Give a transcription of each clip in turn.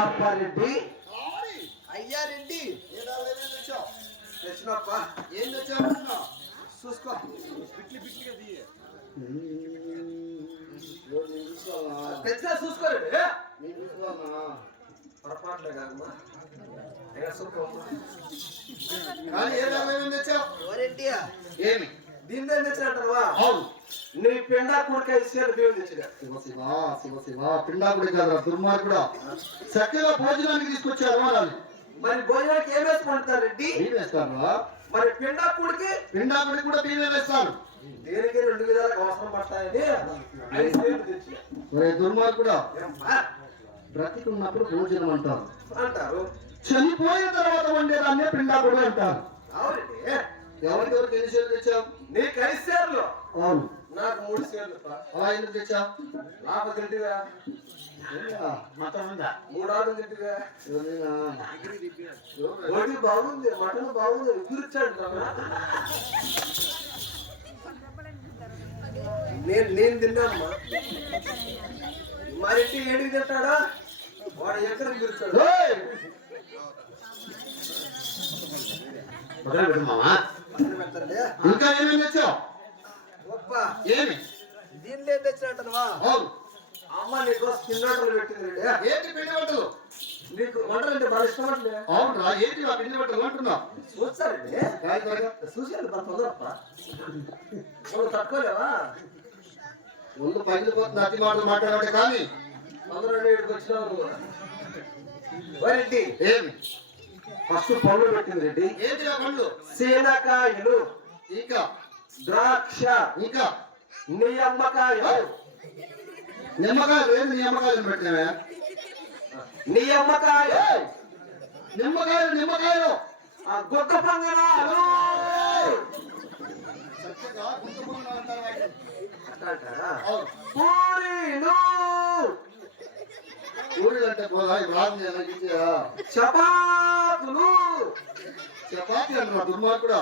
అప్పారెడ్డి అయ్యా రెడ్డి తెచ్చినప్పా ఏం తెచ్చావు చూసుకో తెచ్చినా చూసుకోరండి పొరపాట్లే కాదమ్మా కానీ ఏమేమి తెచ్చావు ఏమి దీన్ని ఏం తెచ్చినట్టవా నీ పిండా కూడికాయ ఇచ్చారు దేవుడు తెచ్చినా పిండాకుడి కదా దుర్మార్గుడా చక్కగా భోజనానికి తీసుకొచ్చారు వాళ్ళు మరి భోజనానికి ఏం వేసుకుంటారు రెడ్డి వేస్తారా మరి పిండాకుడికి కూడా బియ్యం వేస్తారు దేనికి 2 విధాలుగా అవసరం పడతాయని దుర్మార్గుడా బ్రతికున్నప్పుడు భోజనం అంటారు చనిపోయిన తర్వాత వండేదాన్నే పిండాకుడు అంటారు అవునండి ఎవరికెవరికి ఎన్ని షేర్లు తెచ్చావు నీకు 5 షేర్లు అవును నాకు 3 షేర్లు అలా ఎందుకు తెచ్చావు నాకు తింటివా మూడు ఆరు తింటివా బాగుంది మటన్ బాగుంది ఎగురిచ్చాడు నేను తిన్నామ్మా మరి ఇంటికి ఏడికి తింటాడా వాడు ఎక్కడ ఎగురిచ్చాడు ఇంకా ఏమేమి తెచ్చావు ఏమి దీనిలో ఏం తెచ్చినట్టవా అమ్మ నీకు పిండి పెట్టింది ఏంటి పిండి వంటలు నీకు వంటలు అంటే బాగా ఇష్టం అంటే అవునరా ఏంటి ఆ పిండి వంటలు అంటున్నా చూస్తారండి చూసాను తొందరప్ప నువ్వు తట్టుకోలేవా ముందు పగిలిపోతుంది అతి మాటలు మాట్లాడే కానీ 17 వచ్చినావు ఏమి ఫస్ట్ పళ్ళు పెట్టింది రెడ్డి ఏంటి ఆ పళ్ళు శీలకాయలు ఇంకా ద్రాక్ష ఇంకా నిమ్మకాయలు నిమ్మకాయలు ఏంటి నిమ్మకాయలు పెట్టినవే నిమ్మకాయలు గుక్క పంగనాలు పూరీలు అంటే చపాతులు చపాతి అంటున్నా దుర్మార్గుడా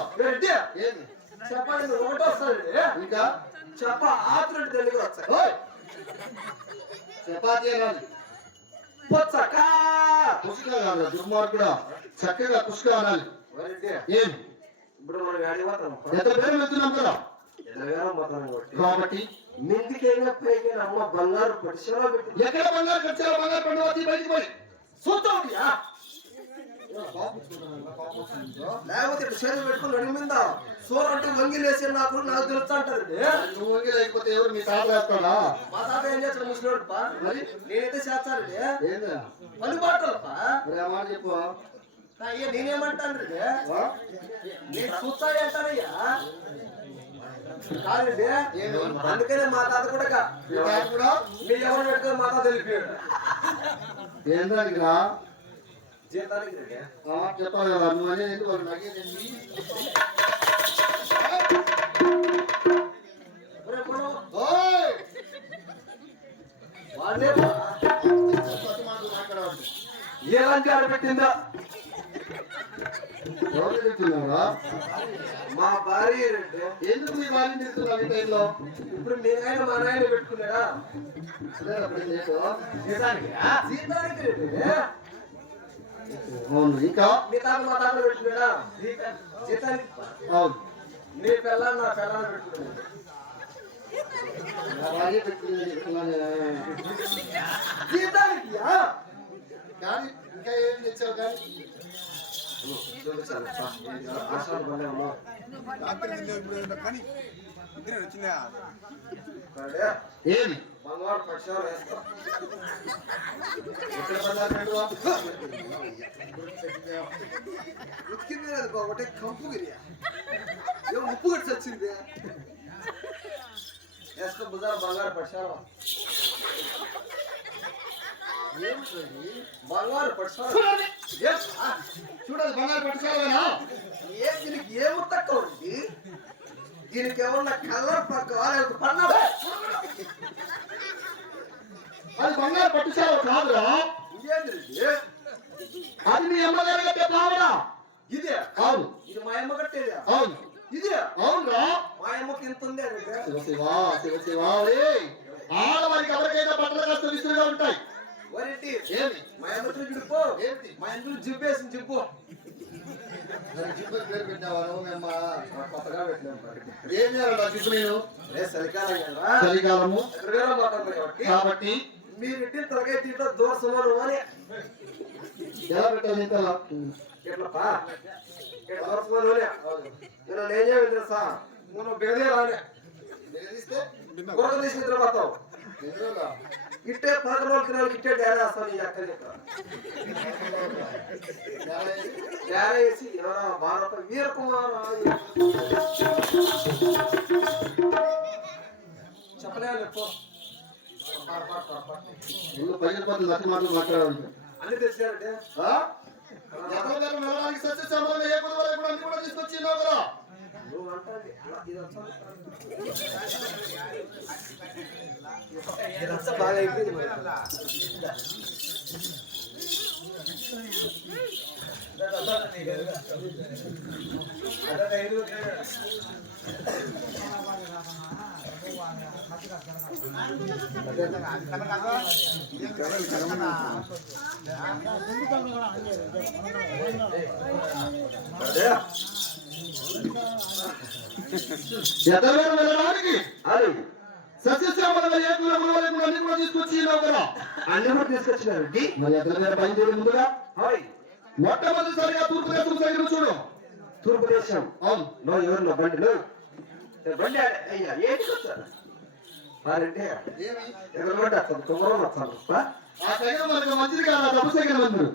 చపాతి ఒకటి వస్తుంది ఇంకా చపాతులు తెలుగు వస్తాయి చపాతి అనాలి పుచ్చక పుష్క కాదు దుర్మార్గుడా చక్కగా పుష్క అనాలి ఏమి ఇప్పుడు మనం అడిగిపోతాం ఎంత పేరు వెళ్తున్నాం కదా కాబట్టి నిందికైనా పైగా అమ్మ బంగారు పడిసలో పెట్టి ఎక్కడ బంగారు ఖర్చాలో బంగారు పండుగ బయటికి పోయి చూద్దాం లేకపోతే ఇప్పుడు చేతులు పెట్టుకుని అడిగిందా సోర్ అంటే వంగిలేసి నాకు తెలుస్తా అంటారు నువ్వు వంగి లేకపోతే ఎవరు మీ తాత వేస్తాడా మా తాత ఏం చేస్తాడు ముసలిపా నేనైతే చేస్తానండి పని బాటలపా మాట చెప్పు అయ్యా నేనేమంటాను నేను చూస్తా అంటానయ్యా కాదండి అందుకనే మా తాత కూడా మీ ఎవరు పెట్టుకుని మా తాత వెళ్ళిపోయాడు ఏంటానికి రా జీతానికి చెప్పాలి కదా నువ్వు అనేది వాళ్ళు నగేదండి ఎలాంటి ఆడబెట్టిందా ఎవరు తింటున్నారా మా భార్య ఎందుకు మీ భార్య తింటున్నావు ఈ టైంలో ఇప్పుడు మీ ఆయన మా నాయన పెట్టుకున్నాడా అవును ఇంకా మీ తాత మా తాత పెట్టుకున్నాడా జీతానికి అవును నీ పిల్ల నా పిల్లని పెట్టుకున్నాడు భార్య పెట్టుకుని చెప్తున్నాను. జీతానికియా? కానీ ఇంకా ఏం తెచ్చావు కానీ చూపించాలి అప్ప. ఆశ్రమం భలే ఉన్నావు. సరే. ఏమి బంగారు పక్షాలు వేస్తాం. ఎక్కడ బంగారు పెట్టు? ఉతికింది లేదు ఒకటే కంపు గిరియా ఏమో ఉప్పు కట్టి వచ్చింది వేసుకో బుధారు బంగారు పక్షాలు బంగారు పక్షాలు చూడదు బంగారు పట్టుకోవాలనా ఏ దీనికి ఏమో తక్కువ ఉంది దీనికి ఏమన్నా కలర్ పక్క పన్నా అది బంగారు పట్టుచావు కాదురా ఇంకేంది అది మీ అమ్మగారు కట్టే భావన ఇదే అవును ఇది మా అమ్మ కట్టేదా అవును ఇదే అవునురా మా అమ్మకి ఇంత ఉంది శివ శివ శివ శివ ఆడవారికి ఎవరికైనా బట్టలు కాస్త విసురుగా ఉంటాయి వరేంటి ఏమి మా అమ్మతో జిప్పు ఏంటి మా ఇంట్లో జిప్పేసి జిప్పు జిబ్బలు పేరు పెట్టావా నువ్వు కొత్తగా పెట్టినాం ఏం చేయాలి జిబ్బు నేను చలికాలం కదా చలికాలము ఎక్కడికైనా పోతాం కాబట్టి మీరు ఇంటి తొలగే తీట దోసమను అని ఎలా పెట్టాలి ఇంకా ఎట్లప్పా ఇట్లా దోసమను నేను ఏం చేయాలి తెలుసా మనం బెగదే రాలే నిలదీస్తే గొడవ తీసి నిద్ర పోతావు నిజంగా ఇట్టే 11 రోజుల కింద ఇట్టే డేరేస్తాను ఈ అక్కడ డేరేసి ఎవరో భారత వీరకుమార్ చెప్పలేదు ఎప్పో ముందు పైన లక్ష మాటలు మాట్లాడాలి అన్ని తెచ్చారంటే ఎవరిగారు వెళ్ళడానికి సత్య సంబంధం ఏ కుదరదు ఇప్పుడు అన్ని కూడా తీసుకొచ్చిన్నావు కదా నువ్వు అంటాండి ఇదంతా బాగా అయిపోయింది మరి. అదే ఎదవేరు వెళ్ళడానికి అది సస్యశ్యామల ఏ కులములు లేకుండా అన్ని కూడా తీసుకొచ్చిన్నావు కదా అన్ని కూడా తీసుకొచ్చినారండి మరి ఎదవేరు బయలుదేరి ముందుగా హాయ్ మొట్టమొదటిసారిగా తూర్పు దేశం సైకిల్ చూడు తూర్పు దేశం అవును నో ఎవరు బండి నువ్వు బండి అయ్యా ఏంటి వచ్చారు వారంటే ఏమి ఎదురుగడ్డ తుమ్మరం వచ్చాను ఆ సైకిల్ మనకు మంచిది కాదు డబ్బు సైకిల్ మందులు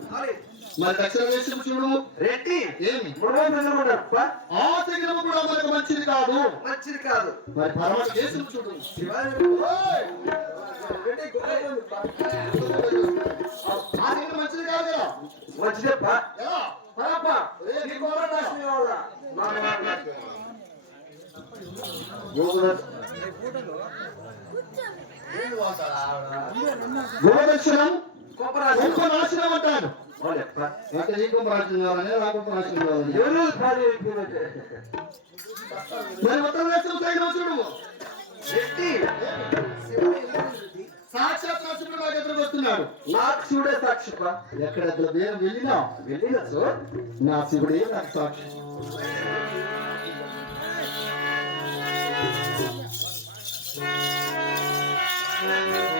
మరి దక్షిణ దేశం చూడు రెడ్డి ఏమి మునగొండప్ప ఆ సైకిల్ కూడా మనకు మంచిది కాదు మంచిది కాదు మరి పరమ దేశం చూడు ఓయ్! ఆ సైకిల్ మంచిది కాదు కదా మంచిదప్ప ఎలా పాప నీ కోర నాశనం కావాలా గోదక్షిణం కోపరాశి గొప్ప నాశనం అంటారు అవునప్ప అంటే ఈ గొప్ప నాశనం కావాలని ఆ గొప్ప నాశనం కావాలని ఎవరు ఖాళీ అయిపోయినట్టే మరి ఉత్తర దేశం సైకిల్ చూడు రెడ్డి సాక్షాత్ నరసింహుడు నాకు ఎదురుకు వస్తున్నాడు నాకు చూడే సాక్షిప ఎక్కడ వేరు వెళ్ళినా వెళ్ళినచ్చు నా శివుడే నాకు సాక్షి Thank you.